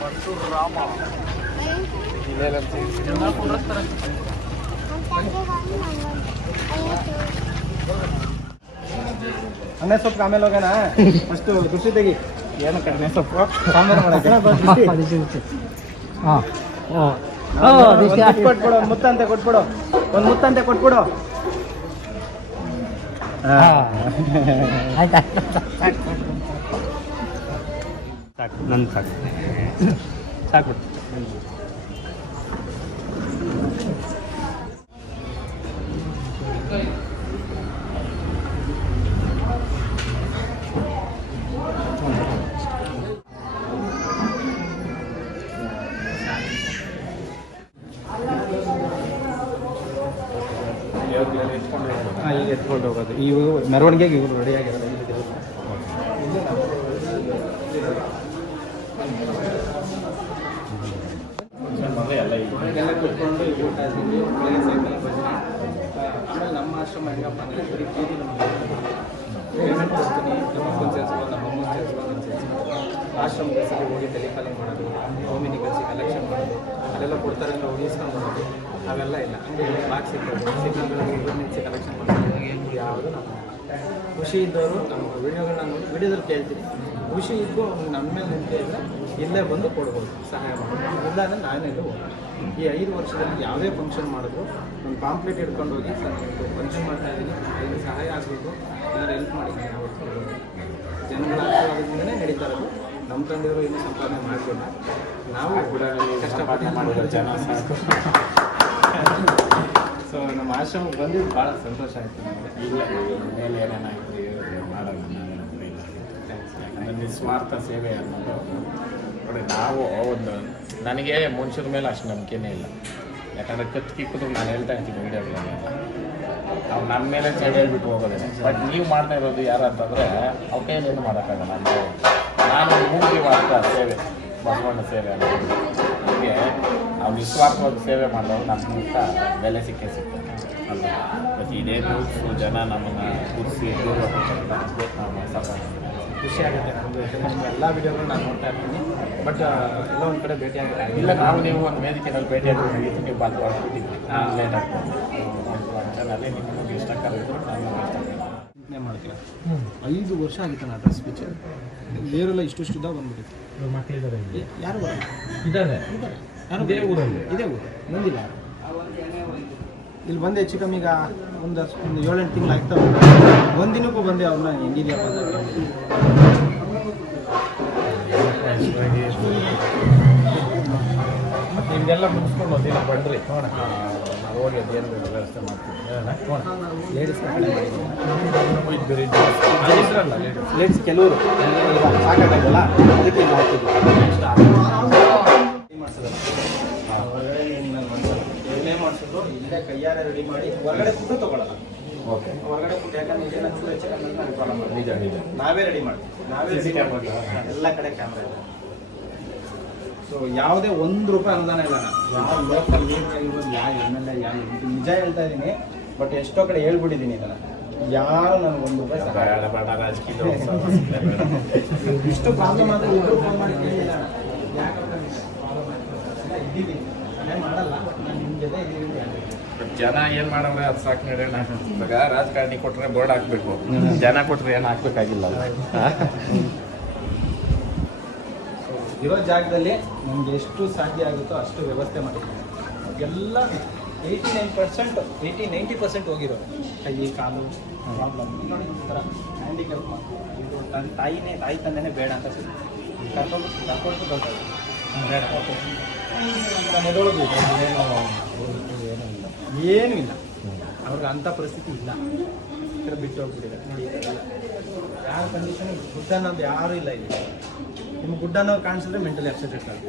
ಪರಶುರಾಮ ಅನ್ನೇ ಸೊಪ್ಪು ಆಮೇಲೆ ಹೋಗೋಣ. ಫಸ್ಟು ಖುಷಿ ತೆಗಿ. ಏನು ಕಡಿಮೆ ಸೊಪ್ಪು ಸಾಂಬಾರು ಮಾಡೋಕೆ ಕೊಟ್ಬಿಡು. ಒಂದು ಮುತ್ತಂತೆ ಕೊಟ್ಬಿಡು. ಒಂದು ಮುತ್ತಂತೆ ಕೊಟ್ಬಿಡು. ಸಾಕು ನನ್ಗೆ ಸಾಕು ಸಾಕು. ಈಗ ಎತ್ಕೊಂಡು ಹೋಗೋದು. ಇವು ಮೆರವಣಿಗೆಗೆ ಇವರು ರೆಡಿ ಆಗಿರೋದು. ಎಲ್ಲ ಕುತ್ಕೊಂಡು ಊಟ ಆಮೇಲೆ ನಮ್ಮ ಆಶ್ರಮ ಹೆಂಗಪ್ಪ ಅಂದರೆ ಬರೀ ಕೇಳಿ ನಮಗೆ ಪೇಮೆಂಟ್ ಕೊಡ್ತೀನಿ. ನಮ್ಮಕ್ಕನ ಸೇರಿಸುವ ನಮ್ಮಮ್ಮನ ಸೇರಿಸುವ ನನ್ನ ಸೇರಿಸುವ ಆಶ್ರಮದ ಸರಿ ಹೋಗಿ ಟೆಲಿಕಾಲಿಂಗ್ ಮಾಡೋದು, ಹೋಮಿನಿ ಕಳಿಸಿ ಕಲೆಕ್ಷನ್ ಮಾಡೋದು, ಅಲ್ಲೆಲ್ಲ ಕೊಡ್ತಾರೆ ಅಂತ ಹೋಗಿ ಇಸ್ಕೊಂಡು ಬರೋದು ಅವೆಲ್ಲ ಇಲ್ಲ. ಹಂಗೆ ಬಾಕ್ಸ್ ಸಿಕ್ಕಂದ್ರೆ ಇಬ್ಬರು ನಿಲ್ಲಿಸಿ ಕಲೆಕ್ಷನ್ ಮಾಡೋದು ಯಾವುದು ನಮ್ಮ ಖುಷಿ ಇದ್ದವರು ನಮ್ಮ ವಿಡಿಯೋಗಳನ್ನ ನೋಡಿ ವಿಡಿಯೋದಲ್ಲಿ ಕೇಳ್ತೀನಿ. ಖುಷಿ ಇದ್ದು ಅವ್ನು ನಮ್ಮ ಮೇಲೆ ನಿಂತೆ ಇದ್ದರೆ ಇಲ್ಲೇ ಬಂದು ಕೊಡ್ಬೋದು, ಸಹಾಯ ಮಾಡೋದು. ಇಲ್ಲ ಅಂದರೆ ನಾನೇ ಈ 5 ವರ್ಷದಲ್ಲಿ ಯಾವುದೇ ಫಂಕ್ಷನ್ ಮಾಡಿದ್ರು ಒಂದು ಪಾಂಪ್ಲೆಟ್ ಹಿಡ್ಕೊಂಡು ಹೋಗಿ ಸರ್ ನೀವು ಫಂಕ್ಷನ್ ಮಾಡ್ತಾ ಇದ್ದೀನಿ, ಇಲ್ಲಿ ಸಹಾಯ ಆಗಬೇಕು, ಏನಾದ್ರು ಹೆಲ್ಪ್ ಮಾಡಿದ್ದೀನಿ. ಯಾವತ್ತು ಜನಗಳ ಆಶೀರ್ವಾದದಿಂದಲೇ ನಡೀತಾ ಇರೋದು. ನಮ್ಮ ತಂದೆಯವರು ಇನ್ನೂ ಸಂಪಾದನೆ ಮಾಡಲಿಲ್ಲ, ನಾವು ಕೂಡ ಕಷ್ಟಪಟ್ಟು ಮಾಡಿರೋ ಜನ ಸಾಕು. ಸೊ ನಮ್ಮ ಆಶ್ರಮಕ್ಕೆ ಬಂದಿದ್ದು ಭಾಳ ಸಂತೋಷ ಆಯಿತು ನಮಗೆ. ಇಲ್ಲ ಮೇಲೆ ಏನೇನಾಯಿತು ಮಾಡೋದು ಯಾಕಂದರೆ ನಿಸ್ವಾರ್ಥ ಸೇವೆ ಅನ್ನೋದು ನೋಡಿ. ನಾವು ಒಂದು ನನಗೆ ಮನುಷ್ಯರ ಮೇಲೆ ಅಷ್ಟು ನಂಬಿಕೆನೇ ಇಲ್ಲ. ಯಾಕಂದರೆ ಕಿಕ್ಕಿದ್ರು ನಾನು ಹೇಳ್ತಾ ಇರ್ತೀನಿ ವೀಡಿಯೋಗಳನ್ನೆಲ್ಲ, ಅವ್ರು ನನ್ನ ಮೇಲೆ ಸೈಡ್ ಹೇಳ್ಬಿಟ್ಟು ಹೋಗೋದೇನೆ. ಬಟ್ ನೀವು ಮಾಡ್ತಾ ಇರೋದು ಯಾರು ಅಂತಂದರೆ ಅವ್ರ ಕೈಯಲ್ಲಿ ಮಾಡೋಕ್ಕಾಗಲ್ಲ. ನಾನು ಮೂಗಿ ಮಾಡ್ತಾ ಸೇವೆ, ಬಸವಣ್ಣ ಸೇವೆ ಅನ್ನೋದು ಹೀಗೆ ನಾವು ನಿಸ್ವಾರ್ಥವಾಗಿ ಸೇವೆ ಮಾಡೋದು ನಮ್ಗಿಂತ ಬೆಲೆ ಸಿಕ್ಕೇ ಸಿಗ್ತದೆ ಅಲ್ಲ. ಮತ್ತು ಇದೇ ರೂಟ್ಸು ಜನ ನಮ್ಮನ್ನು ಕೂರಿಸಿ ದೂರ ನಾವು ಸಫರ್ ಖುಷಿ ಆಗುತ್ತೆ ನಮ್ಮದು. ಯಾಕಂದರೆ ನಿಮ್ಮ ಎಲ್ಲ ವೀಡಿಯೋಗಳು ನಾನು ನೋಡ್ತಾ ಇರ್ತೀನಿ. ಬಟ್ ಎಲ್ಲ ಒಂದು ಕಡೆ ಭೇಟಿ ಆಗುತ್ತೆ. ಇಲ್ಲ ನಾವು ನೀವು ಒಂದು ವೇದಿಕೆಯಲ್ಲಿ ಭೇಟಿ ಆಗಬೇಕಾಗಿತ್ತು, ನೀವು ಬಂದು ಹೊರಬಿಟ್ಟಿದ್ವಿ. ನಾನು ಲೇಟ್ ಆಗ್ತದೆ ಫಂಕ್ಷನಲ್ಲಿ ನಿಮ್ಗೆ ಇಷ್ಟ ಕರೆಯಿದ್ರು ನಾನು ಇಷ್ಟ ಚಿಂತನೆ ಮಾಡ್ತೀವಿ. 5 ವರ್ಷ ಆಗಿತ್ತು ನಾನು ಡ್ರೆಸ್ ಸ್ಪೀಚ್ ಬೇರೆಲ್ಲ ಇಷ್ಟುದ್ದ ಬಂದ್ಬಿಟ್ಟಿತ್ತು. ಮಕ್ಕಳಿದ್ದಾರೆ ಯಾರು ಇದ್ದಾರೆ ಯಾರು ಇದೇ ಊರಲ್ಲಿ ಇದೇ ಊರು ಬಂದಿಲ್ಲ. ಇಲ್ಲಿ ಬಂದೆ ಹೆಚ್ಚು ಕಮ್ಮಿ ಈಗ ಒಂದು 7-8 ತಿಂಗಳು ಆಗ್ತಾವೆ. ಒಂದಿನಕ್ಕೂ ಬಂದೆ ಅವ್ರನ್ನ ಹೆಂಗಿದೆಯಪ್ಪ ಅಂತ ನಿಮಗೆಲ್ಲ ಮುಗಿಸ್ಕೊಂಡು ಒಂದಿನ ಬಂದ್ರಿ ನೋಡೋಣ. ನಾವು ಹೋಗಿ ಅದೇನು ವ್ಯವಸ್ಥೆ ಮಾಡ್ತೀವಿ ನೋಡೋಣ. ಲೇಡೀಸ್ ಕಡೆ ಲೇಡೀಸ್ ಕೆಲವರು ಸಾಕಾಗಲ್ಲ, ಅದಕ್ಕೆ ಇಲ್ಲಿ ಹಾಕ್ತಿದ್ವಿ. ಎಣ್ಣೆ ಮಾಡಿಸೋದು ಇಲ್ಲೇ ಕೈಯಾರೆ ರೆಡಿ ಮಾಡಿ ಹೊರಗಡೆ ಫುಡ್ಡು ತೊಗೊಳ್ಳಲ್ಲ. ಓಕೆ ಹೊರಗಡೆ ಫುಡ್ ಯಾಕಂದ್ರೆ ಇದೆಲ್ಲ ಚೂರು ಹೆಚ್ಚು ಕಮ್ಮಿ ಪ್ರಾಬ್ಲಮ್. ನಿಜ ನಿಜ ನಾವೇ ರೆಡಿ ಮಾಡ್ತೀವಿ, ನಾವೇ ಎಲ್ಲ ಕಡೆ ಕ್ಯಾಮ್ರಾ ಇದೆ. ಸೊ ಯಾವುದೇ ₹1 ಅನುದಾನ ಇಲ್ಲ. ಯಾವ ಲೋಕಲ್ ಲೀಡರ್ ಇರ್ಬೋದು, ಯಾವ MLA, ಯಾವ ನಿಜ ಹೇಳ್ತಾ ಇದ್ದೀನಿ. ಬಟ್ ಎಷ್ಟೋ ಕಡೆ ಹೇಳ್ಬಿಟ್ಟಿದ್ದೀನಿ ಇದನ್ನು. ಯಾರು ನನಗೆ ₹1 ಬೇಡ ರಾಜಕೀಯ ಇಷ್ಟು ಪ್ರಾಬ್ಲಮ್ ಆದರೆ ಇಬ್ಬರು ಫೋನ್ ಮಾಡಿ ಕೇಳಿಲ್ಲ. ಇದ್ದೀವಿ ಮಾಡಲ್ಲ, ನಾನು ನಿಮ್ಮ ಜೊತೆ ಇದ್ದೀವಿ. ಜನ ಏನು ಮಾಡವ್ರೆ ಅದು ಸಾಕು ನೀಡೋಣ. ಇವಾಗ ರಾಜಕಾರಣಿ ಕೊಟ್ಟರೆ ಬೋರ್ಡ್ ಹಾಕ್ಬೇಕು, ಜನ ಕೊಟ್ಟರೆ ಏನು ಹಾಕ್ಬೇಕಾಗಿಲ್ಲ. ಇರೋ ಜಾಗದಲ್ಲಿ ನಮಗೆ ಎಷ್ಟು ಸಾಧ್ಯ ಆಗುತ್ತೋ ಅಷ್ಟು ವ್ಯವಸ್ಥೆ ಮಾಡಿದ್ದೀವಿ. ಎಲ್ಲ 80-90% ಹೋಗಿರೋ ಕೈ ಕಾಲು ಪ್ರಾಬ್ಲಮ್ ನೋಡಿ. ಈ ಥರ ಹ್ಯಾಂಡಿಕ್ಯಾಪ್ ಇದು ತಾಯಿ ತಂದೆನೇ ಬೇಡ ಅಂತ ಕರ್ಕೊಂಡು ಬರ್ತಾರೆ. ಬೇಡ ಮೆದೊಳಗು ಏನೂ ಇಲ್ಲ, ಅವ್ರಿಗೆ ಅಂಥ ಪರಿಸ್ಥಿತಿ ಇಲ್ಲ. ಬಿಟ್ಟು ಹೋಗ್ಬಿಟ್ಟಿದೆ ನೋಡಿ. ಯಾರ ಕಂಡೀಷನ್ ಗುಡ್ ಅನ್ನೋದು ಯಾರೂ ಇಲ್ಲ ಇಲ್ಲಿ. ನಿಮ್ಗೆ ಗುಡ್ ಅನ್ನೋದು ಕಾಣಿಸಿದ್ರೆ ಮೆಂಟಲಿ ಅಪ್ಸೆಟ್ ಇರ್ತಾರೆ.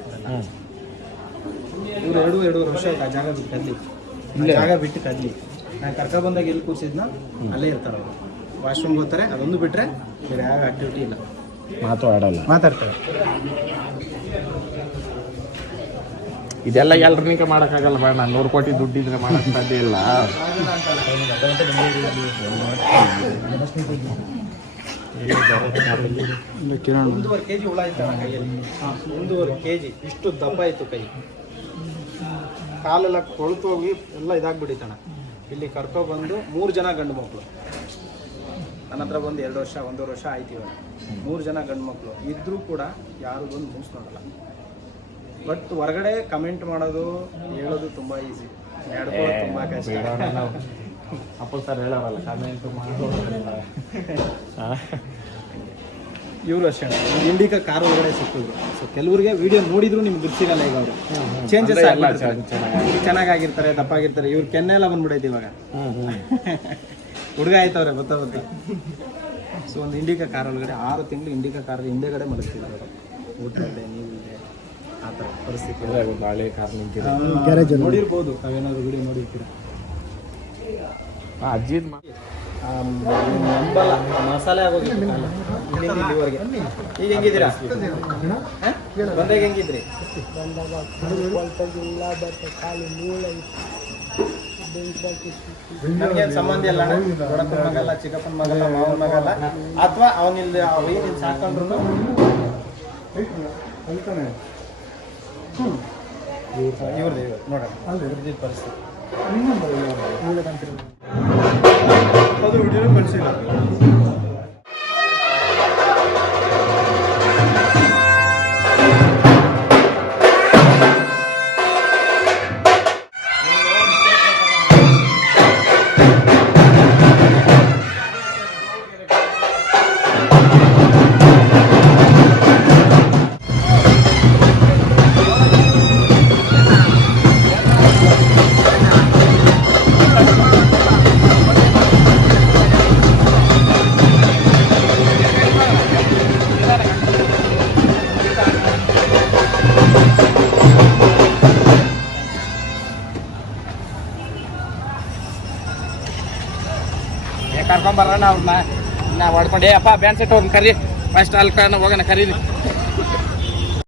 ಇವರು 2 ವರ್ಷ ಈಗ ಜಾಗ ಬಿಟ್ಟು ಕದ್ಲಿ, ಜಾಗ ಬಿಟ್ಟು ಕದ್ಲಿ. ನಾನು ಕರ್ಕೊಬಂದಾಗ ಎಲ್ಲಿ ಕೂರಿಸಿದ್ನ ಅಲ್ಲೇ ಇರ್ತಾರೆ ಅವರು. ವಾಶ್ರೂಮ್ಗೆ ಹೋಗ್ತಾರೆ, ಅದೊಂದು ಬಿಟ್ಟರೆ ಬೇರೆ ಯಾವ ಆ್ಯಕ್ಟಿವಿಟಿ ಇಲ್ಲ. ಮಾತಾಡ್ತಾರೆ. ಇದೆಲ್ಲ ಎಲ್ರಿಗ ಮಾಡೋಕ್ಕಾಗಲ್ಲ. ಬೇಡ ನಾನು 100 ಕೋಟಿ ದುಡ್ಡಿದ್ರೆ ಮಾಡೋಕ್ಕೆ ಸಾಧ್ಯ ಇಲ್ಲ. ಒಂದೂವರೆ ಕೆಜಿ ಹುಳ ಇತ್ತು ಅಣ್ಣ ಕೈಯಲ್ಲಿ. 1.5 ಕೆಜಿ ಇಷ್ಟು ದಪ್ಪ ಇತ್ತು ಕೈ, ಕಾಲೆಲ್ಲ ಕೊಳ್ತು ಹೋಗಿ ಎಲ್ಲ ಇದಾಗ್ಬಿಟ್ಟಿತ್ತಣ್ಣ. ಇಲ್ಲಿ ಕರ್ಕೊಬಂದು 3 ಜನ ಗಂಡು ಮಕ್ಕಳು ನನ್ನ ಹತ್ರ ಬಂದು 2 ವರ್ಷ 1.5 ವರ್ಷ ಆಯ್ತು ಇವಾಗ. 3 ಜನ ಗಂಡು ಮಕ್ಕಳು ಇದ್ರೂ ಕೂಡ ಯಾರು ಬಂದು ಮೂಸ್ ನೋಡಲ್ಲ. ಬಟ್ ಹೊರಗಡೆ ಕಮೆಂಟ್ ಮಾಡೋದು ಹೇಳೋದು ತುಂಬ ಈಸಿ, ನಡ್ಕೋದು ತುಂಬ ಕಷ್ಟ. ಅಪ್ಪ ಸರ್ ಹೇಳೋರಲ್ಲ ಕಮೆಂಟ್ ಇವರು ಅಷ್ಟೇ ಇಂಡಿಕಾ ಕಾರ್ ಒಳಗಡೆ ಸಿಕ್ಕಿದ್ರು. ಸೊ ಕೆಲವರಿಗೆ ವಿಡಿಯೋ ನೋಡಿದ್ರು ನಿಮ್ಗೆ ಗೊತ್ತಿರಲ್ಲ. ಈಗ ಅವರು ಚೇಂಜಸ್ ಚೆನ್ನಾಗಿರ್ತಾರೆ, ದಪ್ಪಾಗಿರ್ತಾರೆ. ಇವ್ರ ಕೆನ್ನೆ ಎಲ್ಲ ಬಂದ್ಬಿಡೈತೆ ಇವಾಗ. ಹುಡುಗ ಆಯ್ತವ್ರೆ ಗೊತ್ತಾ. ಸೊ ಒಂದು ಇಂಡಿಕಾ ಕಾರ್ ಒಳಗಡೆ 6 ತಿಂಗಳು ಇಂಡಿಕಾ ಕಾರ್ ಹಿಂದೆಗಡೆ ಮಲಗ್ತಿದ್ದಾರೆ. ಊಟ ಇದೆ, ನೀರಿದೆ, ಆ ಥರ ಪರಿಸ್ಥಿತಿ. ಒಂದು ಹಳೆ ಕಾರ್ ನಿಂತಿದೆ, ನೋಡಿರ್ಬೋದು ತಾವೇನಾದ್ರು ವಿಡಿಯೋ ನೋಡಿರ್ತೀರ. ಅಜ್ಜಿದ್ ನಂಬಲ್ಲ, ಮಸಾಲೆ ಆಗೋಗಿತ್ತು ಇಲ್ಲಿವರೆಗೆ. ಈಗ ಹೆಂಗಿದ್ದೀರಾ? ಬಂದಾಗ ಹೆಂಗಿದ್ರಿ? ನಮ್ಗೇನು ಸಂಬಂಧ ಇಲ್ಲ, ದೊಡ್ಡಪ್ಪನ ಮಗಲ್ಲ, ಚಿಕ್ಕಪ್ಪನ ಮಗಲ್ಲ, ಮಾವನ ಮಗಲ್ಲ, ಅಥವಾ ಅವನಿಲ್ದ ಅವನಿಲ್ ಸಾಕೊಂಡ್ರು ಇವ್ರದ್ದು ನೋಡೋಣ ಪರಿಸ್ಥಿತಿ. ಅದು ವಿಡಿಯೋ ಕಳಿಸಿಲ್ಲ. ಕರ್ಕೊಂಬರೋಣ ಅವ್ರನ್ನ ಹೊಡ್ಕೊಂಡು. ಅಪ್ಪ ಬ್ಯಾನ್ ಸೆಟ್ ಹೋಗಿ ಕರಿ ಫಸ್ಟ್ ಅಲ್ಲಿ ಹೋಗೋಣ ಕರೀರಿ.